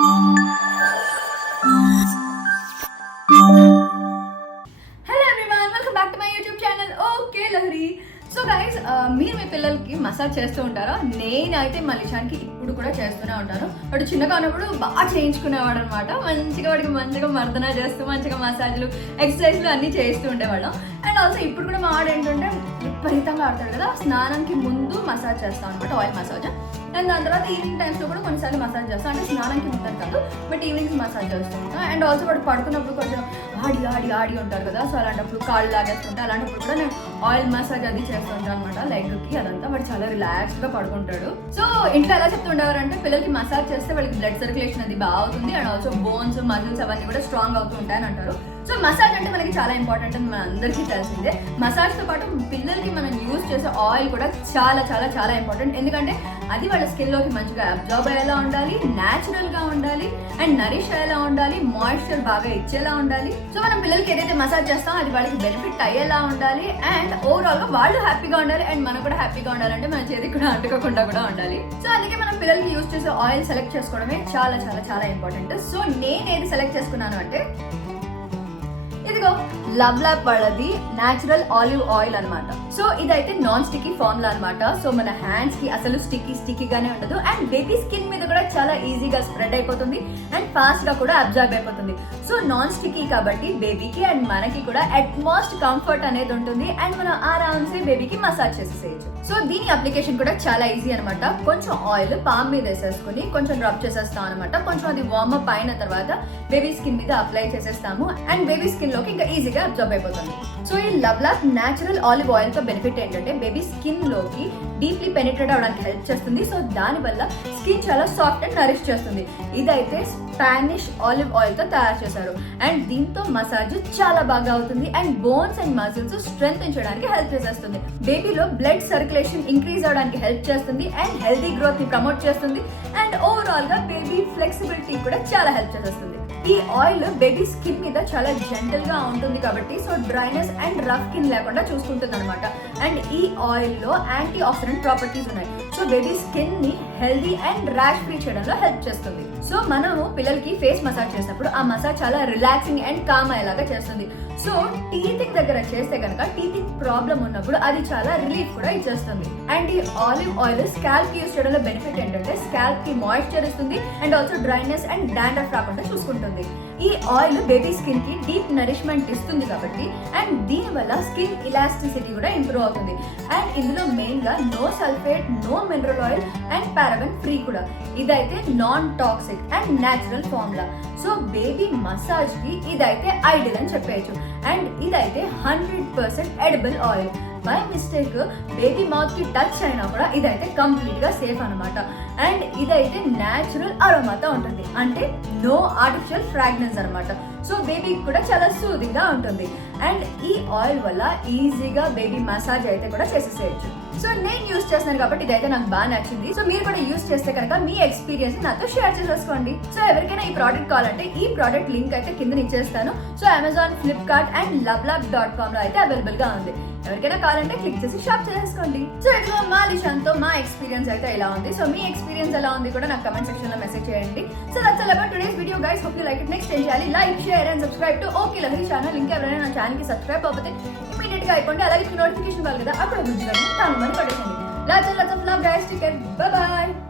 Hello everyone, welcome back to my YouTube channel okay Lahari. So guys, మీరు మీ పిల్లలకి massage చేస్తూ ఉంటారా? నేనైతే మా లిషాన్కి ఇప్పుడు కూడా చేస్తూనే ఉంటాను. వాడు చిన్నగా ఉన్నప్పుడు బాగా చేయించుకునేవాడు అనమాట. మంచిగా వాడికి మంచిగా మర్దన చేస్తూ మంచిగా మసాజ్లు ఎక్సర్సైజ్లు అన్నీ చేస్తూ ఉండేవాళ్ళం. అండ్ ఆల్సో ఇప్పుడు కూడా మా వాడు ఏంటంటే విపరీతంగా ఆడతాడు కదా, స్నానానికి ముందు మసాజ్ చేస్తాం అనమాట, ఆయిల్ మసాజ్. అండ్ దాని తర్వాత ఈవినింగ్ టైమ్స్లో కూడా కొన్నిసార్లు మసాజ్ చేస్తాం. అంటే స్నానానికి ఉంటారు కాదు, బట్ ఈవినింగ్స్ మసాజ్ చేస్తూ ఉంటాం. అండ్ ఆల్సో వాడు పడుకున్నప్పుడు కొంచెం ఆడి ఉంటారు కదా, సో అలాంటప్పుడు కాళ్ళు లాగేస్తుంటే అలాంటప్పుడు కూడా నేను ఆయిల్ మసాజ్ అది చేస్తూ ఉంటాను అనమాట, లెగ్కి అదంతా. వాడు చాలా రిలాక్స్డ్గా పడుకుంటాడు. సో ఇంట్లో ఎలా చెప్తుండేవారంటే పిల్లలకి మసాజ్ చేస్తే వాళ్ళకి బ్లడ్ సర్క్యులేషన్ అది బాగా అవుతుంది. అండ్ ఆల్సో బోన్స్ మజిల్స్ అవన్నీ కూడా స్ట్రాంగ్ అవుతూ ఉంటాయని అంటారు. సో మసాజ్ అంటే మనకి చాలా ఇంపార్టెంట్ అని మన అందరికీ తెలిసిందే. మసాజ్తో పాటు పిల్లలకి మనం యూజ్ చేసే ఆయిల్ కూడా చాలా చాలా చాలా ఇంపార్టెంట్. ఎందుకంటే అది వాళ్ళ స్కిన్లోకి మంచిగా అబ్జార్బ్ అయ్యేలా ఉండాలి, న్యాచురల్గా ఉండాలి, అండ్ నరిష్ అయ్యేలా ఉండాలి, మాయిశ్చర్ బాగా ఇచ్చేలా ఉండాలి. సో మనం పిల్లలకి ఏదైతే మసాజ్ చేస్తామో అది వాళ్ళకి బెనిఫిట్ అయ్యేలా ఉండాలి, అండ్ ఓవరాల్గా వాళ్ళు హ్యాపీగా ఉండాలి, అండ్ మనం కూడా హ్యాపీగా ఉండాలంటే మన చేతికి కూడా అంటుకోకుండా కూడా ఉండాలి. సో అందుకే మనం పిల్లలకి యూజ్ చేసే ఆయిల్ సెలెక్ట్ చేసుకోవడమే చాలా చాలా చాలా ఇంపార్టెంట్. సో నేను ఏది సెలెక్ట్ చేసుకున్నాను అంటే ఇదిగో లవ్ ల్యాబ్ వాళ్ళది న్యాచురల్ ఆలివ్ ఆయిల్ అనమాట. సో ఇదైతే నాన్ స్టిక్కీ ఫార్ములా అనమాట. సో మన హ్యాండ్స్ కి అసలు స్టిక్కీగానే ఉండదు, అండ్ బేబీ స్కిన్ మీద కూడా చాలా ఈజీగా స్ప్రెడ్ అయిపోతుంది, అండ్ ఫాస్ట్ గా కూడా అబ్జర్వ్ అయిపోతుంది. సో నాన్ స్టిక్కీ కాబట్టి బేబీకి అండ్ మనకి కూడా అట్మోస్ట్ కంఫర్ట్ అనేది ఉంటుంది, అండ్ మనం ఆరామ్సే బేబీకి మసాజ్ చేసేసేయచ్చు. సో దీని అప్లికేషన్ కూడా చాలా ఈజీ అనమాట. కొంచెం ఆయిల్ పామ్ మీద వేసేసుకుని కొంచెం డ్రాప్ చేసేస్తాం అనమాట. కొంచెం అది వార్మప్ అయిన తర్వాత బేబీ స్కిన్ మీద అప్లై చేసేస్తాము, అండ్ బేబీ స్కిన్ లోకి ఇంకా ఈజీగా అబ్జర్వ్ అయిపోతుంది. సో ఈ love lab natural olive oil తో బెనిఫిట్ ఏంటంటే బేబీ స్కిన్ లోకి డీప్లీ పెనిట్రేట్ అవడానికి హెల్ప్ చేస్తుంది. సో దాని వల్ల స్కిన్ చాలా సాఫ్ట్ అండ్ నరిష్ చేస్తుంది. ఇదైతే స్పానిష్ ఆలివ్ ఆయిల్ తో తయారు చేశారు, అండ్ దీంతో మసాజ్ చాలా బాగా అవుతుంది, అండ్ బోన్స్ అండ్ మజిల్స్ స్ట్రెంగ్ చేయడానికి హెల్ప్ చేసేస్తుంది. బేబీలో బ్లడ్ సర్క్యులేషన్ ఇంక్రీజ్ అవడానికి హెల్ప్ చేస్తుంది, అండ్ హెల్దీ గ్రోత్ ని ప్రమోట్ చేస్తుంది, అండ్ ఓవరాల్ గా బేబీ ఫ్లెక్సిబిలిటీ కూడా చాలా హెల్ప్ చేసేస్తుంది. ఈ ఆయిల్ బేబీ స్కిన్ మీద చాలా జెంటల్ గా ఉంటుంది కాబట్టి so dryness and rough skin లేకుండా చూసుకుంటుంది అనమాట. అండ్ ఈ ఆయిల్ లో యాంటీ ఆక్సిడెంట్ ప్రాపర్టీస్ ఉన్నాయి. సో బేబీ స్కిన్ ని హెల్దీ అండ్ ర్యాష్ ఫ్రీ చేయడంలో హెల్ప్ చేస్తుంది. సో మనము పిల్లలకి ఫేస్ మసాజ్ చేసినప్పుడు ఆ మసాజ్ చాలా రిలాక్సింగ్ అండ్ కామ్ అయ్యేలాగా చేస్తుంది. సో టీతింగ్ దగ్గర చేస్తే కనుక టీతింగ్ ప్రాబ్లం ఉన్నప్పుడు అది చాలా రిలీఫ్ కూడా ఇచ్చేస్తుంది. అండ్ ఈ ఆలివ్ ఆయిల్ స్కాల్ప్ కి యూజ్ చేయడంలో బెనిఫిట్ ఏంటంటే స్కాల్ప్ కి మాయిశ్చర్ ఇస్తుంది, and also dryness and dandruff రాకుండా చూసుకుంటుంది. ఈ ఆయిల్ బేబీ స్కిన్ కి డీప్ నరిష్మెంట్ ఇస్తుంది కాబట్టి, అండ్ దీని వల్ల స్కిన్ ఇలాస్టిసిటీ కూడా ఇంప్రూవ్ అవుతుంది. అండ్ ఇందులో మెయిన్ గా no sulphate, no mineral oil, and paraben free కూడా. ఇదైతే non toxic and natural formula. So baby massage కి ఇదైతే ఐడియల్ అని చెప్పేయచ్చు. అండ్ ఇదైతే 100% edible oil. By mistake baby mouth కి టచ్ అయినా కూడా ఇదైతే కంప్లీట్ గా సేఫ్ అనమాట. అండ్ ఇదైతే న్యాచురల్ అరోమాతో ఉంటుంది, అంటే నో ఆర్టిఫిషియల్ ఫ్రాగ్రెన్స్ అనమాట. సో బేబీకి కూడా చాలా సూదింగ్ గా ఉంటుంది. అండ్ ఈ ఆయిల్ వల్ల ఈజీగా బేబీ మసాజ్ అయితే కూడా చేసేసేయచ్చు. సో నేను యూస్ చేస్తున్నాను కాబట్టి ఇదైతే నాకు బాగా నచ్చింది. సో మీరు కూడా యూస్ చేస్తే కనుక మీ ఎక్స్పీరియన్స్ నాతో షేర్ చేసేసుకోండి. సో ఎవరికైనా ఈ ప్రోడక్ట్ కావాలంటే ఈ ప్రోడక్ట్ లింక్ అయితే కింద ఇచ్చేస్తాను. So Amazon, Flipkart and lovelab.com లో అయితే అవైలబుల్ గా ఉంది. ఎవరికైనా కావాలంటే క్లిక్ చేసి షాప్ చేసుకోండి. సో ఇదిగో మా లిషాన్తో మా ఎక్స్పీరియన్స్ అయితే ఇలా ఉంది. సో మీ ఎక్స్పీరియన్స్ ఎలా ఉంది కూడా నాకు కమెంట్ సెక్షన్ లో మెసేజ్ చేయండి. So that's all about today's video guys. Hope you like it. Next ఏం చేయాలి? Like, share and subscribe to okay Lahari channel. ఇంకా ఎవరైనా నా ఛానల్ కి సబ్స్క్రైబ్ అవ్వకపోతే ఇమీడియట్ గా అయిపోండి. అలాగే నోటిఫికేషన్ కావాలి కదా, అక్కడ గుజ్జు కానీ పట్టేసండి. Lots of love guys. Take care. Bye bye.